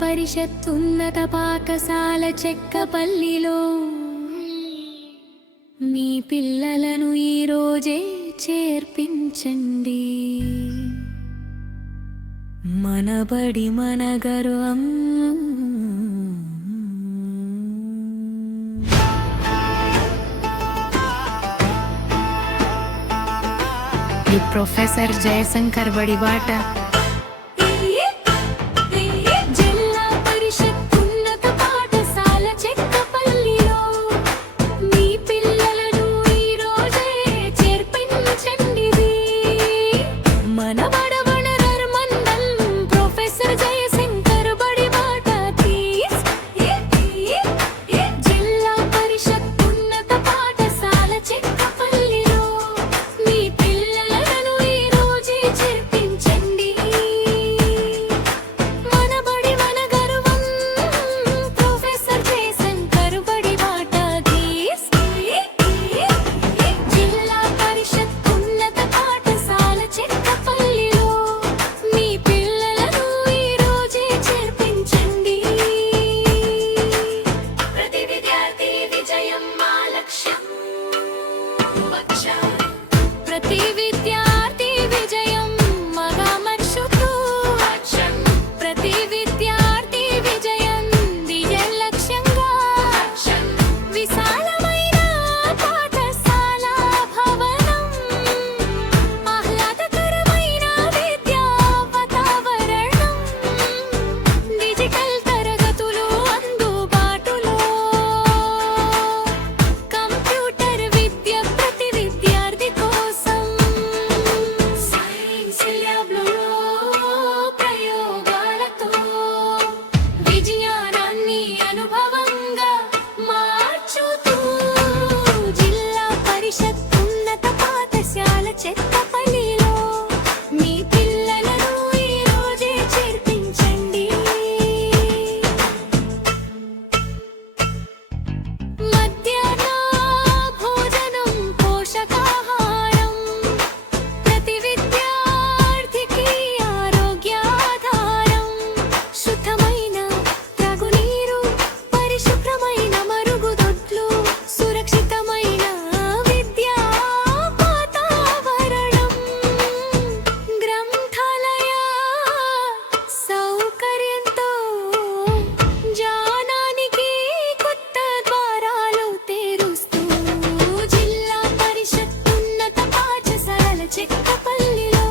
పరిషత్ ఉన్నత పాఠశాల చెక్కపల్లిలో మీ పిల్లలను ఈరోజే చేర్పించండి. మనబడి మన గర్వం. ప్రొఫెసర్ జయశంకర్ బడిబాట. జిల్లా పరిషత్ ఉన్నత పాఠశాల చెక్కపల్లిలో మీ పిల్లలను ఈరోజే చేర్పించండి. మన బడవనరర్ మండల్ ప్రొఫెసర్ జయశంకర్ బడిబాట. జిల్లా పరిషత్ ఉన్నత పాఠశాల చెక్కపల్లిలో మీ పిల్లలను ఈరోజే చేర్పించండి. మన బడి మన గర్వం ప్రొఫెసర్ జయశంకర్ బడిబాట. జిల్లా పరిషత్ ఉన్నత పాఠశాల చెక్కపల్లిలో మీ పిల్లలను ఈరోజే చేర్పించండి. ప్రతి విద్యార్థి విజయం మా లక్ష్యం. ప్రతి విద్యార్థి విజయం మగామర్షుతూ. ప్రతి విద్యార్థి విజయం విజయ లక్ష్యంగా. విశాలమైన పాఠశాల భవనం, ఆహ్లాదకరమైన విద్యా వాతావరణం, డిజిటల్ తరగతులు అందుబాటులో, కంప్యూటర్ విద్య ప్రతి విద్యార్థి కోసం, సైన్స్ ల్యాబ్లో ప్రయోగాలతో విజయాన్ని అనుభవంగా మార్చుతూ. జిల్లా పరిషత్ ఉన్నత పాఠశాల చెక్కపల్లిలో మీ పిల్లలను ఈరోజే చేర్పించండి. మధ్యాహ్న భోజనం పోషకాహారం ప్రతి విద్యార్థికి ఆరోగ్యాధారం. శుద్ధమైన త్రాగునీరు, పరిశుభ్రమైన మరుగుదొడ్లు, సురక్షితమైన విద్యా వాతావరణం, గ్రంథాలయ సౌకర్యంతో జ్ఞానానికి కొత్త ద్వారాలు తెరుస్తూ. జిల్లా పరిషత్ ఉన్నత పాఠశాల చెక్కపల్లిలో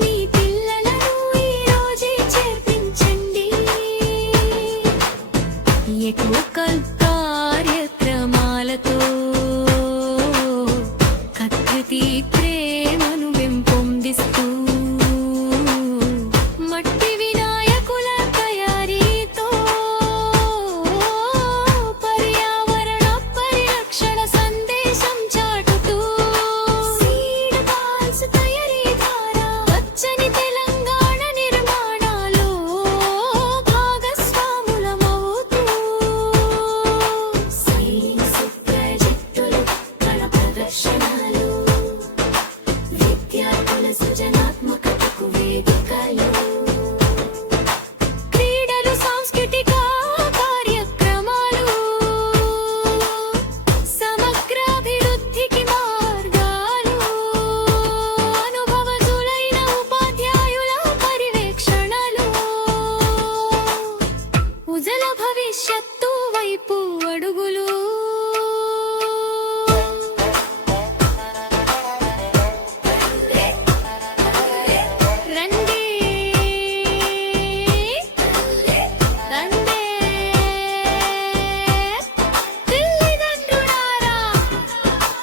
మీ పిల్లలను ఈరోజే చేర్పించండి. ఎక్కువ కార్యక్రమాలతో కకృతి ప్రేమను పెంపొందిస్తూ, మట్టి వినాయకుల తయారీతో పర్యావరణ పరిరక్షణ సందేశం చాటుతూ, సీడ్ బాల్స్ తయారీ ద్వారా పచ్చని తెలంగాణ నిర్మాణాలో భాగస్వాములమవుతూ. సైన్స్ ప్రాజెక్టులు, కళ ప్రదర్శనలు, విద్యార్థుల సృజనాత్మకతకు వేదికలు, క్రీడలు, సాంస్కృతిక కార్యక్రమాలు, సమగ్రాభివృద్ధికి మార్గాలు, అనుభవజులైన ఉపాధ్యాయుల పర్యవేక్షణలు, ఉజ్వల భవిష్యత్తు వైపు అడుగులు. రండి రండి తల్లిదండ్రులారా,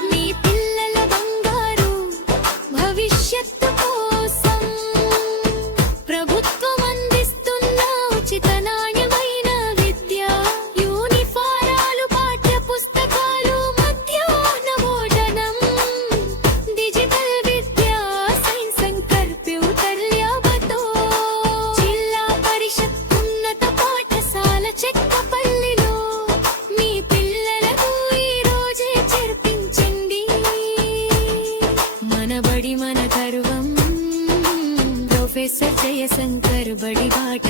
మీ పిల్లల బంగారు భవిష్యత్తు కోసం ప్రభుత్వం అందిస్తున్న ఉచిత నాణ్యమైన విద్య, యూనిఫారాలు, పాఠ్య పుస్తకాలు, మధ్యాహ్న భోజనం, డిజిటల్ విద్య, సైన్స్ అండ్ కంప్యూటర్ ల్యాబ్తో. జిల్లా పరిషత్ ఉన్నత పాఠశాల చెక్కపల్లిలో మీ పిల్లలకు ఈరోజే చేర్పించండి. మన బడి మన గర్వం ప్రొఫెసర్ జయశంకర్ బడిబాట.